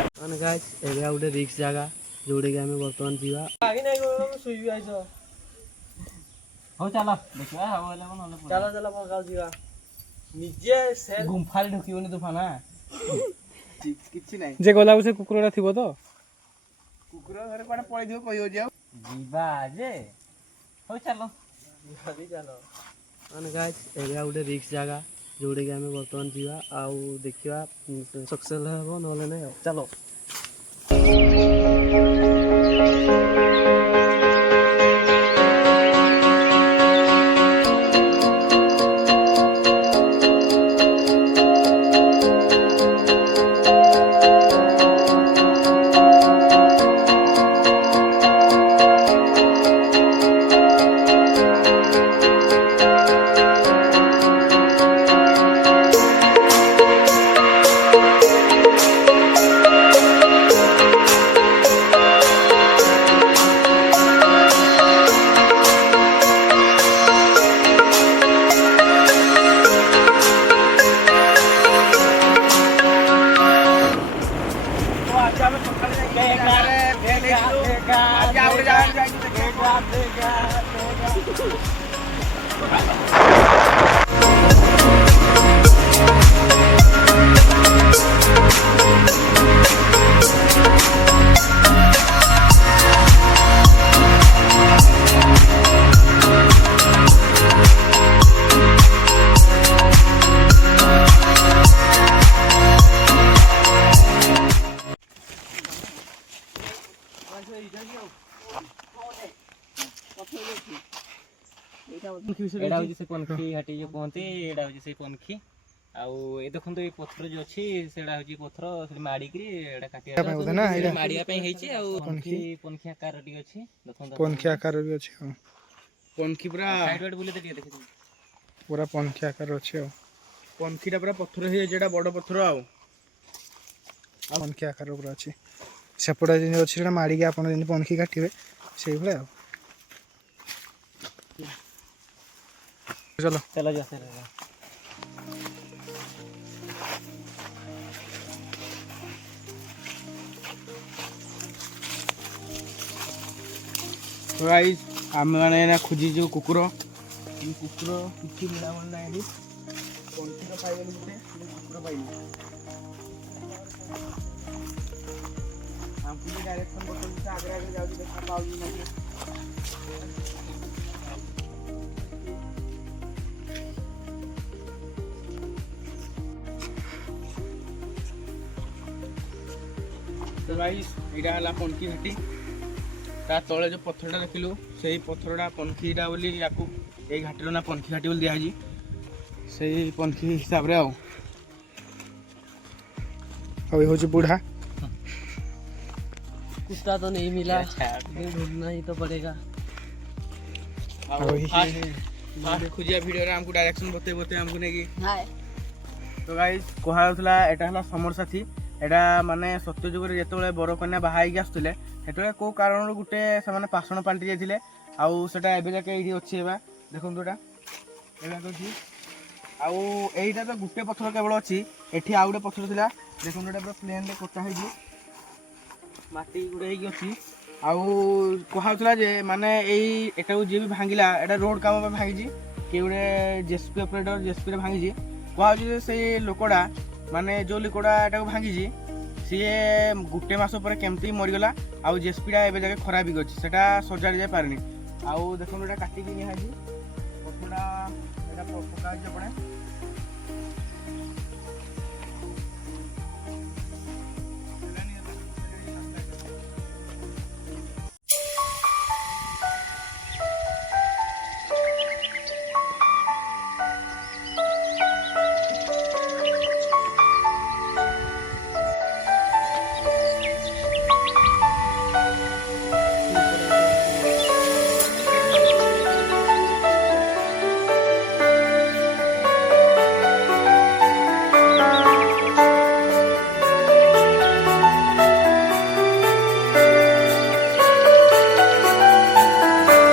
guys area गोटे रिक्स जगह जोड़े आम बर्तमान जीवा हो चलो देखा चलो चलो पकाओ जीवा निजे से गुंफा ढुकबनी तूफान किछि नाही जे गला से कुकुरटा थिबो तो कुकुर घर कोडे पळै दियो कहियो जाओ जीवा जे हो चलो चलो गाइस एरिया गोटे रिक्स जगह जोड़े आम बर्तमान जीवा आउ देखा सक्सेस हे ना ना चलो एडा होजी से पनखी हटी जो कहते एडा होजी से पनखी आउ ए देखन तो ए पत्थर जो अछि सेडा होजी पत्थर से माडी करी एडा काटिया ना एडा माडिया पे हेछि आउ पनखी आकार डी अछि देखन पनखी आकार भी अछि हां पनखी पूरा साइड वाइड बुले देखि देखि पूरा पनखी आकार अछि हो पनखीटा पूरा पत्थर हे जेडा बड़ पत्थर आउ पनखी आकार पूरा अछि सेपड़ा जे अछि ना माडी के आपण जे पनखी काटिबे सेही भले आ चलो चलो जा सर गाइस आम माने ना खोजी जो कुकुर कुकुर किछि मिला मन नाही रे पनखीर पाइबेनी गुटे कुकुर पाइबे हम पूरी डायरेक्शन बतल से आगे आगे जाउ देखा पाउली नाही तो गाइस एडा हला पनखी घाटी ता तले जो पत्थरटा देखिलु सेही पत्थरटा पनखीटा बोली याकू ए घाटीर ना पनखी घाटी बोली दिया जी सेही पनखी हिसाब रे आउ अबे हो जे बूढ़ा कुत्ता तो नहीं मिला ढूंढना ही तो पड़ेगा फास्ट खोजिया वीडियो रे हमको डायरेक्शन बते बते हमको नेकी हाय तो गाइस कोहा होतला एटा हला समर साथी एटा माने सत्य जुग रे जेतले बर कन्या बाहाई आसुले हेतले को कारण गुटे से माने पासण पांटी जाइथिले आउ सेटा एबे जाके एडी अछि एबा देखन तोटा एबा कथि आउ एईटा तो गुटे पत्थर केवल अछि एठी आउडे पत्थर थिला देखन तोटा पूरा प्लेन रे कोटा हेजी माटी गुडे हेगी अछि आउ कोहा होतला जे माने एई एटा जे भी भांगिला एटा रोड काम पे भांगी के गुडे जेसीपी ऑपरेटर जेसीपी रे भांगी कोहा जे से लोकोडा माने जो लोकोडा एटा भांगी सीए गुटे मास पर केमती मरीगला आउ जेसीपीटा एबे जाके खराब ही गछि सेटा सजाड़ी जाय पारनी आउ देखन एटा काटी कि निहाजी पथडा एटा पका जे पड़े